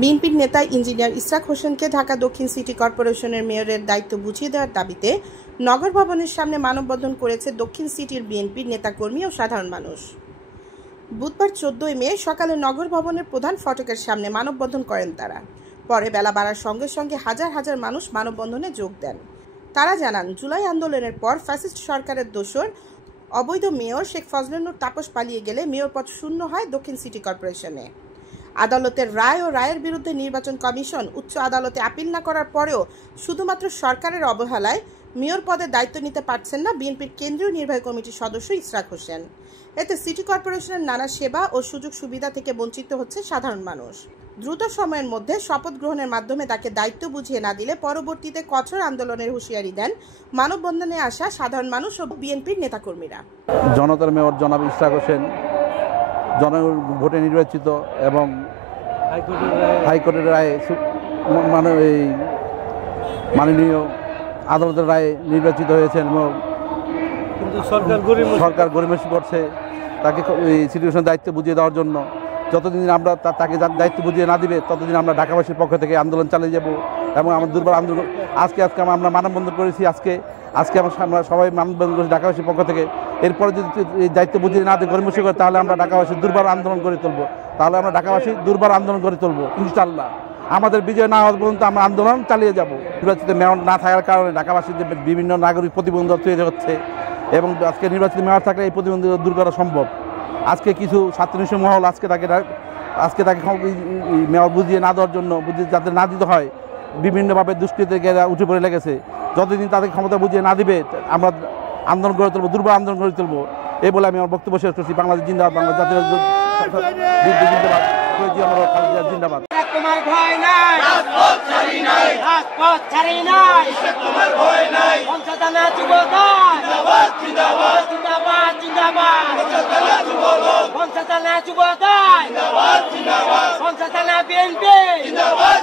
বিএনপির নেতা ইঞ্জিনিয়ার ইসরাক হোসেনকে ঢাকা দক্ষিণ সিটি কর্পোরেশনের মেয়রের দায়িত্ব বুঝিয়ে দেওয়ার দাবিতে নগর ভবনের সামনে মানববন্ধন করেছে দক্ষিণ সিটির বিএনপির নেতাকর্মী ও সাধারণ মানুষ। বুধবার 14 মে সকালে নগর ভবনের প্রধান ফটকের সামনে মানববন্ধন করেন তারা। পরে বেলা বাড়ার সঙ্গে সঙ্গে হাজার হাজার মানুষ মানববন্ধনে যোগ দেন। তারা জানান, জুলাই আন্দোলনের পর ফ্যাসিস্ট সরকারের দোসর অবৈধ মেয়র শেখ ফজলুল নূর তাপস পালিয়ে গেলে মেয়র পদ শূন্য হয় দক্ষিণ সিটি কর্পোরেশনে। আদালতের রায় ও রায়ের বিরুদ্ধে নির্বাচন কমিশন উচ্চ আদালতে আপিল না করার পরেও শুধুমাত্র সরকারের অবহেলায় মেয়র পদে দায়িত্ব নিতে পারছেন না বিএনপির কেন্দ্রীয় নির্বাহী কমিটির সদস্য ইসরাক হোসেন। এতে সিটি কর্পোরেশনের নানা সেবা ও সুযোগ সুবিধা থেকে বঞ্চিত হচ্ছে সাধারণ মানুষ। দ্রুত সময়ের মধ্যে শপথ গ্রহণের মাধ্যমে তাকে দায়িত্ব বুঝিয়ে না দিলে পরবর্তীতে কঠোর আন্দোলনের হুঁশিয়ারি দেন মানববন্ধনে আসা সাধারণ মানুষ ও বিএনপির নেতাকর্মীরা। জনতার মেয়র জনাব ইসরাক হোসেন জনভোটে নির্বাচিত এবং হাইকোর্টের রায়ে মাননীয় আদালতের রায়ে নির্বাচিত হয়েছেন এবং সরকার গরিমসি করছে তাকে সিটি কর্পোরেশনের দায়িত্ব বুঝিয়ে দেওয়ার জন্য। যতদিন আমরা তাকে দায়িত্ব বুঝিয়ে না দিবে ততদিন আমরা ঢাকাবাসীর পক্ষ থেকে আন্দোলন চালিয়ে যাব এবং আমার দুর্বার আন্দোলন আজকে আমরা মানববন্ধন করেছি। আজকে আমরা সবাই মানববন্ধন করেছি ঢাকাবাসীর পক্ষ থেকে। এরপরে যদি দায়িত্ব বুঝিয়ে না দিয়ে গরিমসি করে তাহলে আমরা ঢাকাবাসী দুর্বার আন্দোলন করে তুলবো ইনশাআল্লাহ। আমাদের বিজয় না হওয়া পর্যন্ত আমরা আন্দোলন চালিয়ে যাব। নির্বাচিত মেয়র না থাকার কারণে ঢাকাবাসীদের বিভিন্ন নাগরিক প্রতিবন্ধক তৈরি হচ্ছে এবং আজকে নির্বাচিত মেয়র থাকলে এই প্রতিবন্ধকতা দূর করা সম্ভব। আজকে কিছু ছাত্রনিষ্ঠ মহল আজকে তাকে মেয়র বুঝিয়ে না দেওয়ার জন্য যাতে না দিতে হয় বিভিন্নভাবে দুষ্কৃতিকে উঠে পড়ে লেগেছে। যতদিন তাদের ক্ষমতা বুঝিয়ে না দিবে আমরা আন্দোলন করে তুলবো, দুর্বার আন্দোলন করে তুলবো। এই বলে আমি আমার বক্তব্য শেষ করছি। বাংলাদেশ জিন্দাবাদ, বাংলাদেশ জাতীয় জিন্দাবাদ, জিন্দাবাদ। তোমার ভয় নাই, রাজপথ ছাড়ি নাই, রাজপথ ছাড়ি নাই, তোমার ভয় নাই। পঞ্চতনা যুবদল জিন্দাবাদ, জিন্দাবাদ, জিন্দাবাদ, জিন্দাবাদ। পঞ্চতনা যুবদল, পঞ্চতনা যুবদল জিন্দাবাদ, জিন্দাবাদ। পঞ্চতনা বিএনপি জিন্দাবাদ।